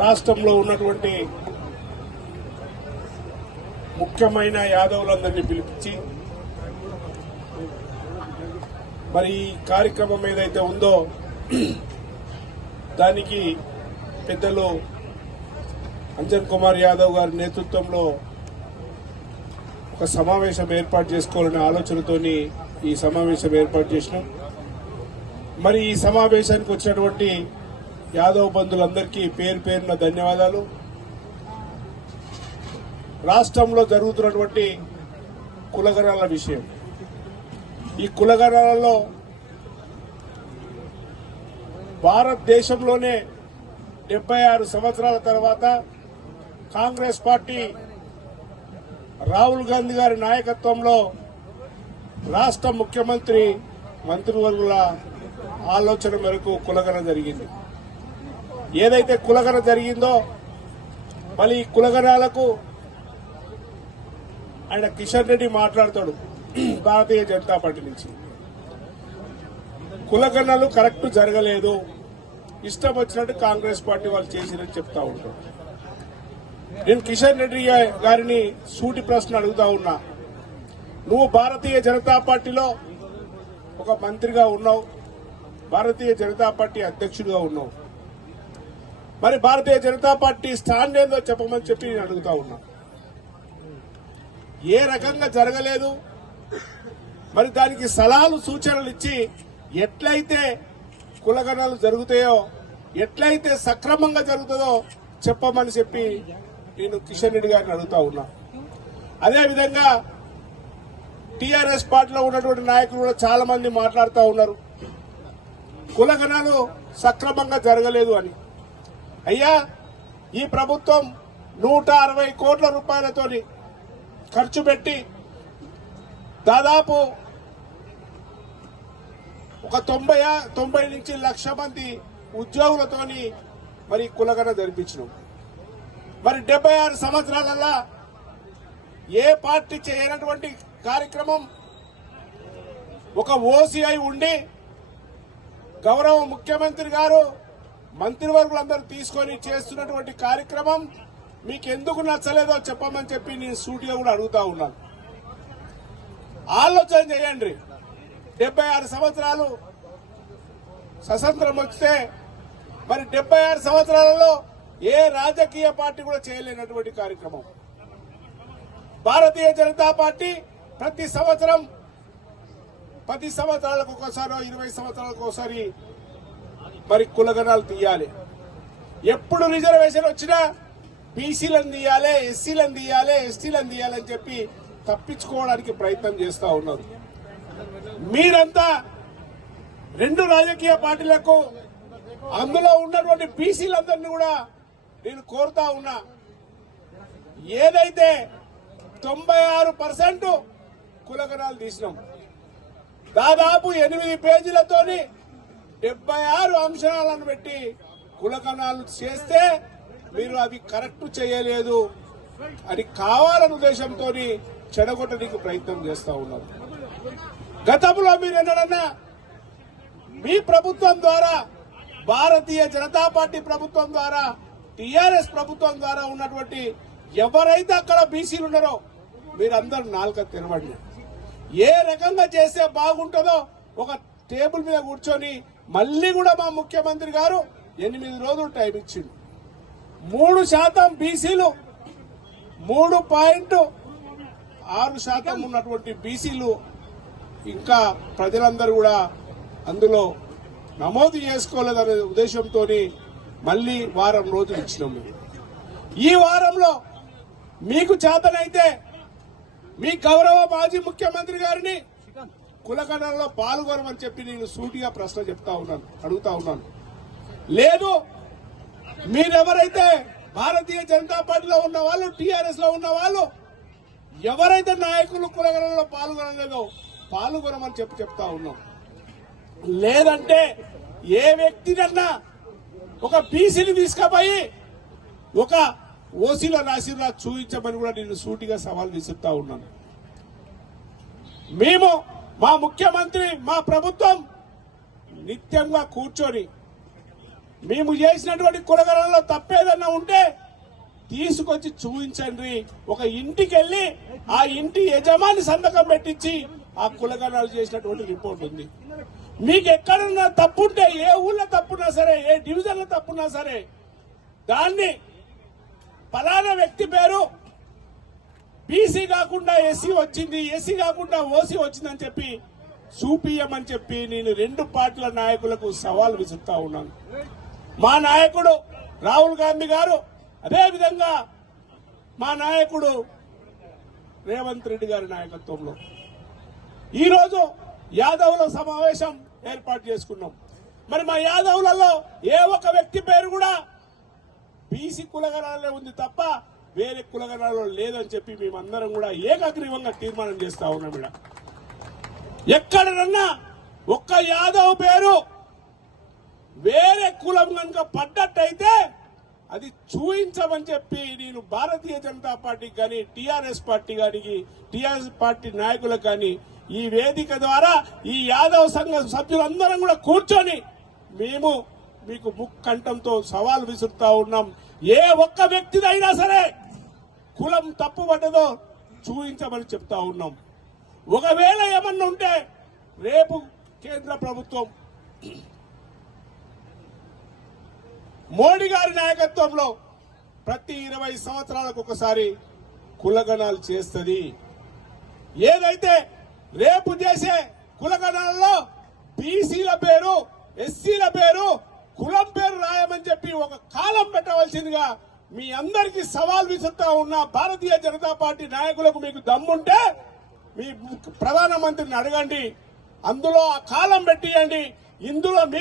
రాష్ట్రంలో ఉన్నటువంటి ముఖ్యమైన యాదవులందరినీ పిలిపించి మరి ఈ కార్యక్రమం ఏదైతే ఉందో దానికి పెద్దలు అంజన్ కుమార్ యాదవ్ గారి నేతృత్వంలో ఒక సమావేశం ఏర్పాటు చేసుకోవాలనే ఆలోచనతోని ఈ సమావేశం ఏర్పాటు చేసినాం. మరి ఈ సమావేశానికి వచ్చినటువంటి యాదవ్ బంధువులందరికీ పేరు పేరున ధన్యవాదాలు. రాష్ట్రంలో జరుగుతున్నటువంటి కులగణాల విషయం. ఈ కులగణాలలో భారతదేశంలోనే డెబ్బై ఆరు సంవత్సరాల తర్వాత కాంగ్రెస్ పార్టీ రాహుల్ గాంధీ గారి నాయకత్వంలో రాష్ట్ర ముఖ్యమంత్రి మంత్రివర్గుల ఆలోచన మేరకు కులగన జరిగింది. ఏదైతే కులగన జరిగిందో మళ్ళీ ఈ కులగనాలకు ఆయన కిషన్ రెడ్డి మాట్లాడతాడు భారతీయ జనతా పార్టీ నుంచి. కులగణలు కరెక్ట్ జరగలేదు. ఇష్టం వచ్చినట్టు కాంగ్రెస్ పార్టీ వాళ్ళు చేసిరని చెప్తా ఉంటారు. నేను కిషన్ రెడ్డి గారిని సూటి ప్రశ్న అడుగుతా ఉన్నా. నువ్వు భారతీయ జనతా పార్టీలో ఒక మంత్రిగా ఉన్నావు. భారతీయ జనతా పార్టీ అధ్యక్షుడిగా ఉన్నావు. మరి భారతీయ జనతా పార్టీ స్టాండ్ ఏందో చెప్పమని చెప్పి నేను అడుగుతా ఉన్నా. ఏ రకంగా జరగలేదు. మరి దానికి సలహాలు సూచనలు ఇచ్చి ఎట్లయితే కులగణాలు జరుగుతాయో ఎట్లయితే సక్రమంగా జరుగుతుందో చెప్పమని చెప్పి నేను కిషన్ రెడ్డి గారిని అడుగుతా ఉన్నా. అదేవిధంగా టీఆర్ఎస్ పార్టీలో ఉన్నటువంటి నాయకులు కూడా చాలా మంది మాట్లాడుతూ ఉన్నారు. కులగణాలు సక్రమంగా జరగలేదు అని. అయ్యా ఈ ప్రభుత్వం నూట అరవై కోట్ల రూపాయలతోని ఖర్చు పెట్టి దాదాపు ఒక తొంభై తొంభై నుంచి లక్ష మంది ఉద్యోగులతోని మరి కులగన జరిపించినాం. మరి డెబ్బై ఆరు సంవత్సరాలల్లా ఏ పార్టీ చేయనటువంటి కార్యక్రమం ఒక ఓసీఐ ఉండి గౌరవ ముఖ్యమంత్రి గారు మంత్రివర్గులందరూ తీసుకొని చేస్తున్నటువంటి కార్యక్రమం మీకు ఎందుకు నచ్చలేదో చెప్పమని చెప్పి నేను సూటిగా కూడా అడుగుతా ఉన్నాను. ఆలోచన చేయండి. డెబ్బై ఆరు సంవత్సరాలు స్వతంత్రం వస్తే మరి డెబ్బై ఆరు సంవత్సరాలలో ఏ రాజకీయ పార్టీ కూడా చేయలేనటువంటి కార్యక్రమం. భారతీయ జనతా పార్టీ ప్రతి సంవత్సరం పది సంవత్సరాలకు ఒకసారి ఇరవై సంవత్సరాలకు ఒకసారి మరి కులగణాలు తీయాలి. ఎప్పుడు రిజర్వేషన్ వచ్చినా బీసీలను తీయాలి ఎస్సీలను తీయాలి ఎస్టీలను తీయాలని చెప్పి తప్పించుకోవడానికి ప్రయత్నం చేస్తూ ఉన్నారు. మీరంతా రెండు రాజకీయ పార్టీలకు అందులో ఉన్నటువంటి బీసీలందరినీ కూడా నేను కోరుతా ఉన్నా. ఏదైతే తొంభై ఆరు పర్సెంట్ కులగణాలు తీసినాం దాదాపు ఎనిమిది పేజీలతోని డెబ్బై ఆరు అంశాలను పెట్టి కులకణాలు చేస్తే మీరు అవి కరెక్ట్ చేయలేదు. అని కావాలన్న ఉద్దేశంతో చెడగొట్టడానికి ప్రయత్నం చేస్తా ఉన్నారు గతంలో మీరు ఎన్నడన్నా మీ ప్రభుత్వం ద్వారా భారతీయ జనతా పార్టీ ప్రభుత్వం ద్వారా టిఆర్ఎస్ ప్రభుత్వం ద్వారా ఉన్నటువంటి ఎవరైతే అక్కడ బీసీలు ఉన్నారో మీరందరూ నాలుక తెరవండి. ఏ రకంగా చేస్తే బాగుంటుందో ఒక టేబుల్ మీద కూర్చొని మళ్ళీ కూడా మా ముఖ్యమంత్రి గారు ఎనిమిది రోజులు టైం ఇచ్చిండు. మూడు శాతం బీసీలు మూడు పాయింట్ ఆరు శాతం ఉన్నటువంటి బీసీలు ఇంకా ప్రజలందరూ కూడా అందులో నమోదు చేసుకోలేదనే ఉద్దేశంతో మళ్ళీ వారం రోజులు ఇచ్చినాం ఈ వారంలో మీకు చేతనైతే మీ గౌరవ మాజీ ముఖ్యమంత్రి గారిని కులగణంలో పాల్గొనమని చెప్పి నేను సూటిగా ప్రశ్న చెప్తా ఉన్నాను అడుగుతా ఉన్నాను. లేదు మీరెవరైతే భారతీయ జనతా పార్టీలో ఉన్న వాళ్ళు టీఆర్ఎస్లో ఉన్న వాళ్ళు ఎవరైతే నాయకులు కులగణంలో పాల్గొనలేదో పాల్గొనమని చెప్పి చెప్తా ఉన్నాం. లేదంటే ఏ వ్యక్తినన్నా ఒక బీసీని తీసుకుపోయి ఒక ఓసీలో రాసిరా చూపించమని కూడా నేను సూటిగా సవాల్ విసురుతా ఉన్నాను. మేము మా ముఖ్యమంత్రి మా ప్రభుత్వం నిత్యంగా కూర్చొని మేము చేసినటువంటి కులగణంలో తప్పేదన్నా ఉంటే తీసుకొచ్చి చూపించండి. ఒక ఇంటికి వెళ్ళి ఆ ఇంటి యజమాని సంతకం పెట్టించి ఆ కులగణాలు చేసినటువంటి రిపోర్ట్ ఉంది. మీకు ఎక్కడన్నా తప్పుంటే ఏ ఊళ్ళో తప్పున్నా సరే ఏ డివిజన్లో తప్పున్నా సరే దాన్ని ఫలానా వ్యక్తి పేరు బీసీ కాకుండా ఎస్సీ వచ్చింది ఎస్సీ కాకుండా ఓసీ వచ్చిందని చెప్పి చూపియమని చెప్పి నేను రెండు పార్టీల నాయకులకు సవాల్ విసురుతా ఉన్నాను. మా నాయకుడు రాహుల్ గాంధీ గారు అదేవిధంగా మా నాయకుడు రేవంత్ రెడ్డి గారి నాయకత్వంలో. ఈరోజు యాదవుల సమావేశం ఏర్పాటు చేసుకున్నాం. మరి మా యాదవులలో ఏ ఒక్క వ్యక్తి పేరు కూడా బీసీ కులగరాలే ఉంది తప్ప వేరే కులగణాలలో లేదని చెప్పి మేమందరం కూడా ఏకగ్రీవంగా తీర్మానం చేస్తా ఉన్నాం ఇక్కడ ఎక్కడనన్నా ఒక్క యాదవ్ పేరు వేరే కులం కనుక పడ్డట్టయితే అది చూయించమని చెప్పి నేను భారతీయ జనతా పార్టీకి కానీ టీఆర్ఎస్ పార్టీ కానీ టీఆర్ఎస్ పార్టీ నాయకులకు కానీ ఈ వేదిక ద్వారా ఈ యాదవ్ సంఘ సభ్యులందరం కూడా కూర్చొని మేము మీకు ముక్కంఠంతో సవాల్ విసురుతా ఉన్నాం. ఏ ఒక్క వ్యక్తిదైనా సరే కులం తప్పుపడ్డదో చూపించమని చెప్తా ఉన్నాం. ఒకవేళ ఏమన్నా ఉంటే రేపు కేంద్ర ప్రభుత్వం మోడీ గారి నాయకత్వంలో ప్రతి ఇరవై సంవత్సరాలకు ఒకసారి కులగణాలు చేస్తుంది. ఏదైతే రేపు చేసే కులగణాలలో బీసీల పేరు ఎస్సీల పేరు కులం పేరు రాయమని చెప్పి ఒక కాలం పెట్టవలసిందిగా మీ అందరికీ సవాల్ విసురుతా ఉన్న భారతీయ జనతా పార్టీ నాయకులకు మీకు దమ్ముంటే మీ ప్రధానమంత్రిని అడగండి. అందులో ఆ కాలం పెట్టియండి. ఇందులో మీ